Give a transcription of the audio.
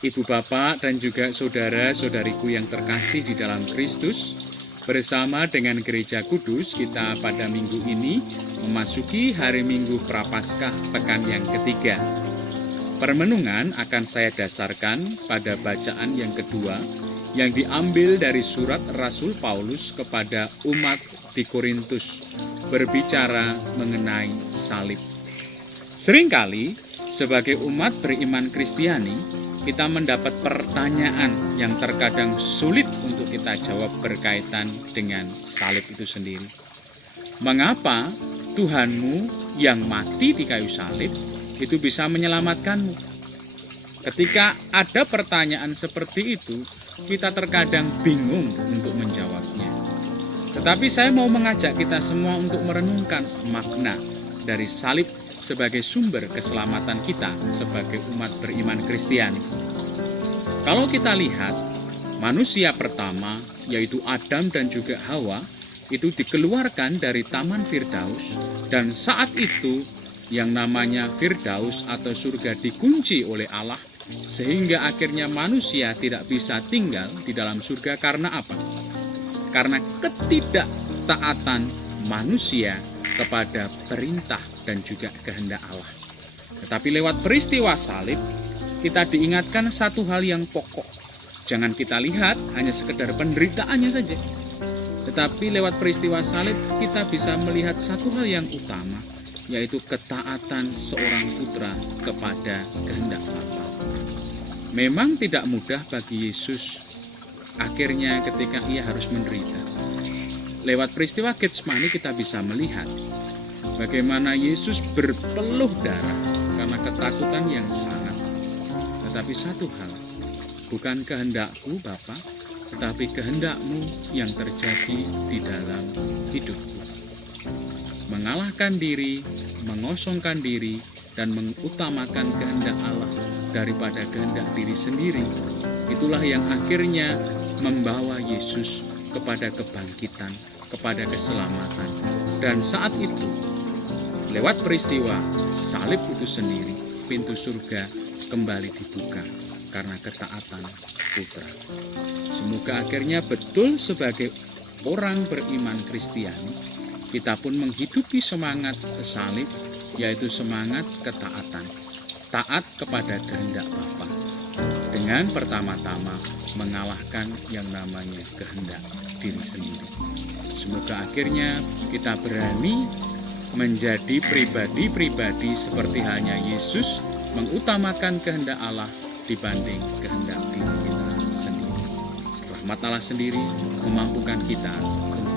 Ibu bapak dan juga saudara-saudariku yang terkasih di dalam Kristus, bersama dengan Gereja Kudus kita pada minggu ini memasuki hari Minggu Prapaskah pekan yang ketiga. Permenungan akan saya dasarkan pada bacaan yang kedua yang diambil dari surat Rasul Paulus kepada umat di Korintus, berbicara mengenai salib. Seringkali sebagai umat beriman Kristiani, kita mendapat pertanyaan yang terkadang sulit untuk kita jawab berkaitan dengan salib itu sendiri. Mengapa Tuhanmu yang mati di kayu salib itu bisa menyelamatkanmu? Ketika ada pertanyaan seperti itu, kita terkadang bingung untuk menjawabnya. Tetapi saya mau mengajak kita semua untuk merenungkan makna dari salib sebagai sumber keselamatan kita sebagai umat beriman Kristiani. Kalau kita lihat, manusia pertama, yaitu Adam dan juga Hawa, itu dikeluarkan dari Taman Firdaus, dan saat itu yang namanya Firdaus atau surga dikunci oleh Allah, sehingga akhirnya manusia tidak bisa tinggal di dalam surga karena apa? Karena ketidaktaatan manusia kepada perintah dan juga kehendak Allah. Tetapi lewat peristiwa salib, kita diingatkan satu hal yang pokok. Jangan kita lihat hanya sekedar penderitaannya saja. Tetapi lewat peristiwa salib, kita bisa melihat satu hal yang utama, yaitu ketaatan seorang putra kepada kehendak Bapa. Memang tidak mudah bagi Yesus akhirnya ketika ia harus menderita. Lewat peristiwa Getsemani kita bisa melihat bagaimana Yesus berpeluh darah karena ketakutan yang sangat. Tetapi satu hal, bukan kehendakku Bapa, tetapi kehendakmu yang terjadi di dalam hidupku. Mengalahkan diri, mengosongkan diri, dan mengutamakan kehendak Allah daripada kehendak diri sendiri, itulah yang akhirnya membawa Yesus kepada kebangkitan, kepada keselamatan. Dan saat itu, lewat peristiwa salib itu sendiri, pintu surga kembali dibuka karena ketaatan putra. Semoga akhirnya betul sebagai orang beriman Kristiani, kita pun menghidupi semangat salib, yaitu semangat ketaatan, taat kepada kehendak Bapa, dengan pertama-tama mengalahkan yang namanya kehendak diri sendiri. Semoga akhirnya kita berani menjadi pribadi-pribadi seperti halnya Yesus, mengutamakan kehendak Allah dibanding kehendak diri kita sendiri. Rahmat Allah sendiri memampukan kita untuk